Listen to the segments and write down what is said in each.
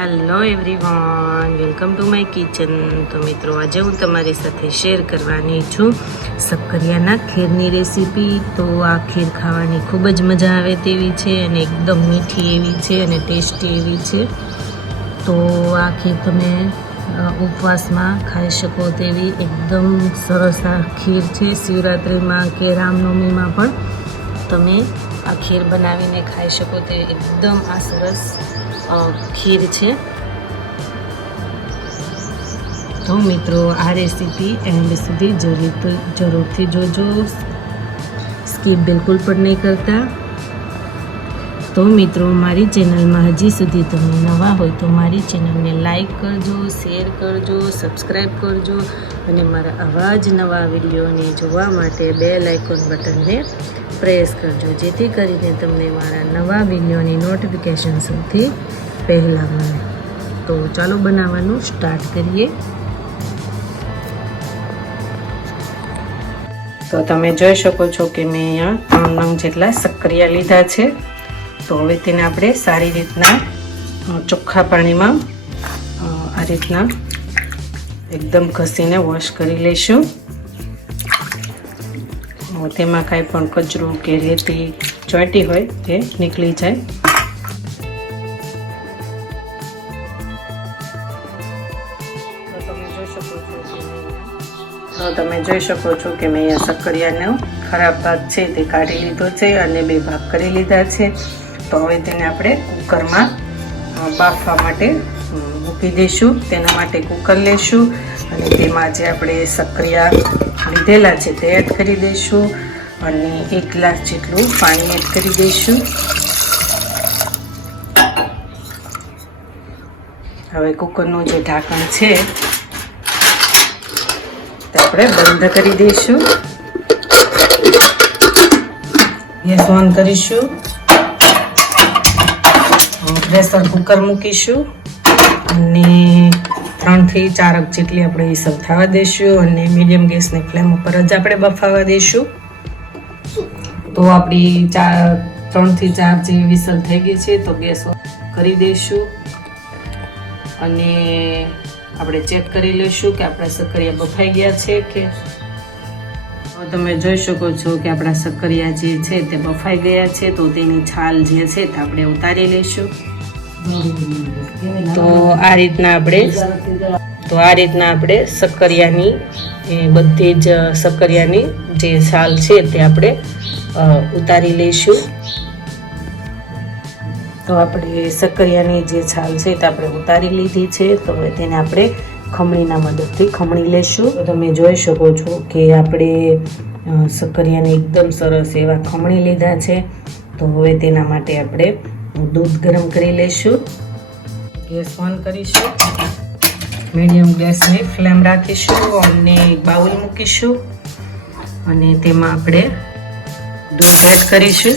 Hello everyone, welcome to my kitchen. તો મિત્રો, આજે હું તમારી સાથે શેર કરવાની છું શક્કરિયાના ખીરની રેસીપી। તો આ ખીર ખાવાની ખૂબ જ મજા આવે તેવી છે અને એકદમ મીઠી એવી છે અને ટેસ્ટી એવી છે। તો આ ખીર તમે ઉપવાસમાં ખાઈ શકો તેવી એકદમ સરસ આ ખીર છે। શિવરાત્રિમાં કે રામનવમીમાં પણ તમે આ ખીર બનાવીને ખાઈ શકો તે એકદમ આ સરસ ખીર છે। તો મિત્રો, આ રેસીપી એન્ડ સુધી જરૂરથી જોજો, સ્કીપ બિલકુલ પણ નહીં કરતા। તો મિત્રો, મારી ચેનલમાં હજી સુધી તમે નવા હોય તો મારી ચેનલને લાઈક કરજો, શેર કરજો, સબસ્ક્રાઈબ કરજો અને મારા આવા જ નવા વિડીયોને જોવા માટે બેલ આઇકોન બટનને પ્રેસ કરજો, જેથી કરીને તમને મારા નવા વિડીયોની નોટિફિકેશન સૌથી પહેલાં મળે। તો ચાલો બનાવવાનું સ્ટાર્ટ કરીએ। તો તમે જોઈ શકો છો કે મેં અહીંયા 3 નંગ જેટલા શક્કરિયા લીધા છે। તો હવે તેને આપણે સારી રીતના ચોખ્ખા પાણીમાં આ રીતના એકદમ ઘસીને વોશ કરી લઈશું। તેમાં કાંઈ પણ કચરું કે રેતી ચોંટી હોય તે નીકળી જાય। તો તમે જોઈ શકો છો કે મેં અહીંયા શક્કરિયાનો ખરાબ ભાગ છે તે કાઢી લીધો છે અને 2 ભાગ કરી લીધા છે। તો હવે તેને આપણે કુકરમાં બાફવા માટે મૂકી દઈશું। તેના માટે કુકર લેશું અને તેમાં જે આપણે શક્કરિયા લીધેલા છે તે એડ કરી દઈશું અને 1 ગ્લાસ જેટલું પાણી એડ કરી દઈશું। હવે કુકરનું જે ઢાંકણ છે તે આપણે બંધ કરી દઈશું। ગેસ ઓન કરીશું, પ્રેશર કુકર મૂકીશું અને 3 થી 4 જેટલી આપણે વિસલ થવા દઈશું અને મીડિયમ ગેસની ફ્લેમ ઉપર જ આપણે બફાવા દઈશું। તો આપણી 3 થી 4 જેવી વિસલ થઈ ગઈ છે। તો ગેસ ઓફ કરી દઈશું અને આપણે ચેક કરી લઈશું કે આપણા શક્કરિયા બફાઈ ગયા છે કે। તો તમે જોઈ શકો છો કે આપણા શક્કરિયા જે છે તે બફાઈ ગયા છે। તો તેની છાલ જે છે તે આપણે ઉતારી લઈશું। તો આ રીતના આપણે શક્કરિયાની બધી જ શક્કરિયાની જે છાલ છે તે આપણે ઉતારી લઈશું। તો આપણે શક્કરિયાની જે છાલ છે તે આપણે ઉતારી લીધી છે। તો હવે તેને આપણે ખમણીના મદદથી ખમણી લઈશું। તો તમે જોઈ શકો છો કે આપણે શક્કરિયાને એકદમ સરસ એવા ખમણી લીધા છે। તો હવે તેના માટે આપણે દૂધ ગરમ કરી લઈશું। ગેસ ઓન કરીશું, મીડિયમ ગેસની ફ્લેમ રાખીશું અને બાઉલ મૂકીશું અને તેમાં આપણે દૂધ એડ કરીશું।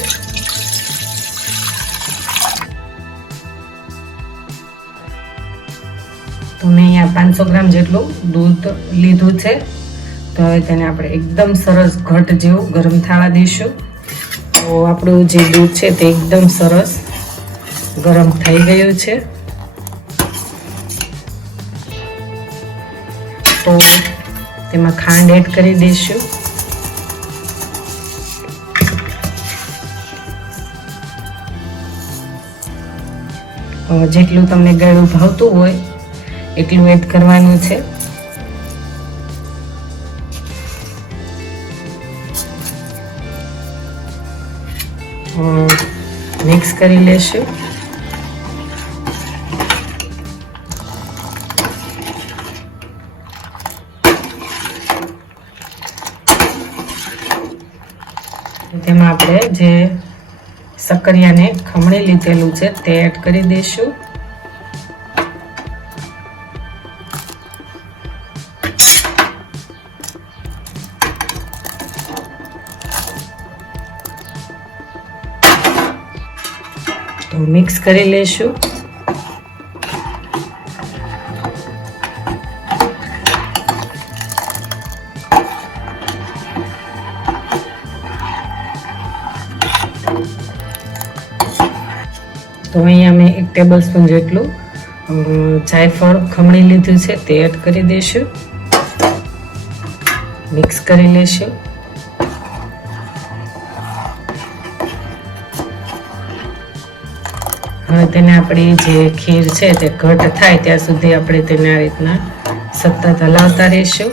તો મેં અહીંયા 500 ગ્રામ જેટલું દૂધ લીધું છે। તો હવે તેને આપણે એકદમ સરસ ઘટ જેવું ગરમ થવા દઈશું। તો આપણું જે દૂધ છે તે એકદમ સરસ ગરમ થઈ ગયું છે। તો તેમાં ખાંડ એડ કરી દઈશું। જેટલું તમને ગળ્યું ભાવતું હોય એટલું એડ કરવાનું છે। મિક્સ કરી લેશું। તેમાં આપણે જે શક્કરિયાને ખમણી લીધેલું છે તે એડ કરી દઈશું। તો મિક્સ કરી લેશું। તો અહીંયા મેં 1 ટેબલ સ્પૂન જેટલું જાયફળ ખમણી લીધું છે તે એડ કરી દઈશું, મિક્સ કરી લેશું. હવે તેને આપણી જે ખીર છે તે ઘટ થાય ત્યાં સુધી આપણે તેને આ રીતના સતત હલાવતા રહીશું.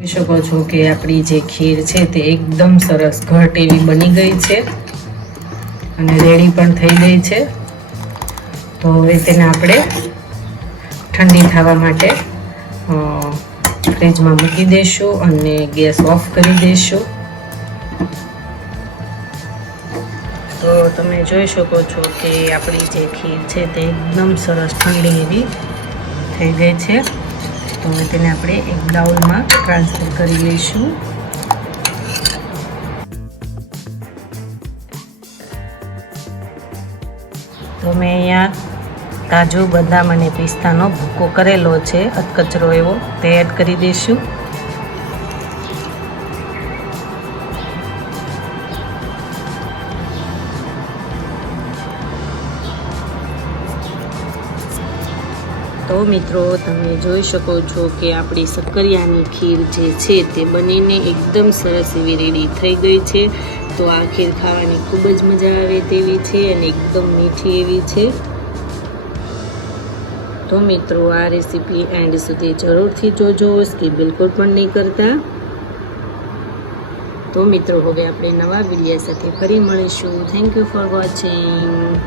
જોઈ શકો છો કે આપણી જે ખીર છે તે એકદમ સરસ ઘટ એવી બની ગઈ છે અને રેડી પણ થઈ ગઈ છે. તો હવે તેને આપણે ઠંડી થવા માટે ફ્રીજમાં મૂકી દઈશું અને ગેસ ઓફ કરી દઈશું. તો તમે જોઈ શકો છો કે આપણી જે ખીર છે તે એકદમ સરસ ઠંડી એવી થઈ ગઈ છે. તો હવે તેને આપણે એક બાઉલમાં ટ્રાન્સફર કરી લઈશું. તો મેં અહીંયા કાજુ, બદામ અને પિસ્તાનો ભૂકો કરેલો છે, અધકચરો એવો, તે એડ કરી દઈશું. તો મિત્રો તમે જોઈ શકો છો કે આપણી શક્કરિયાની ખીર જે છે તે બનીને એકદમ સરસ એવી રેડી થઈ ગઈ છે. તો આ ખીર ખાવાની ખૂબ જ મજા આવે તેવી છે અને એકદમ મીઠી એવી છે. તો મિત્રો આ રેસીપી એન્ડ સુધી જરૂરથી જોજો, સ્કીપ બિલકુલ પણ નહીં કરતા. તો મિત્રો હવે આપણે નવા વિડીયો સાથે ફરી મળીશું. Thank you for watching.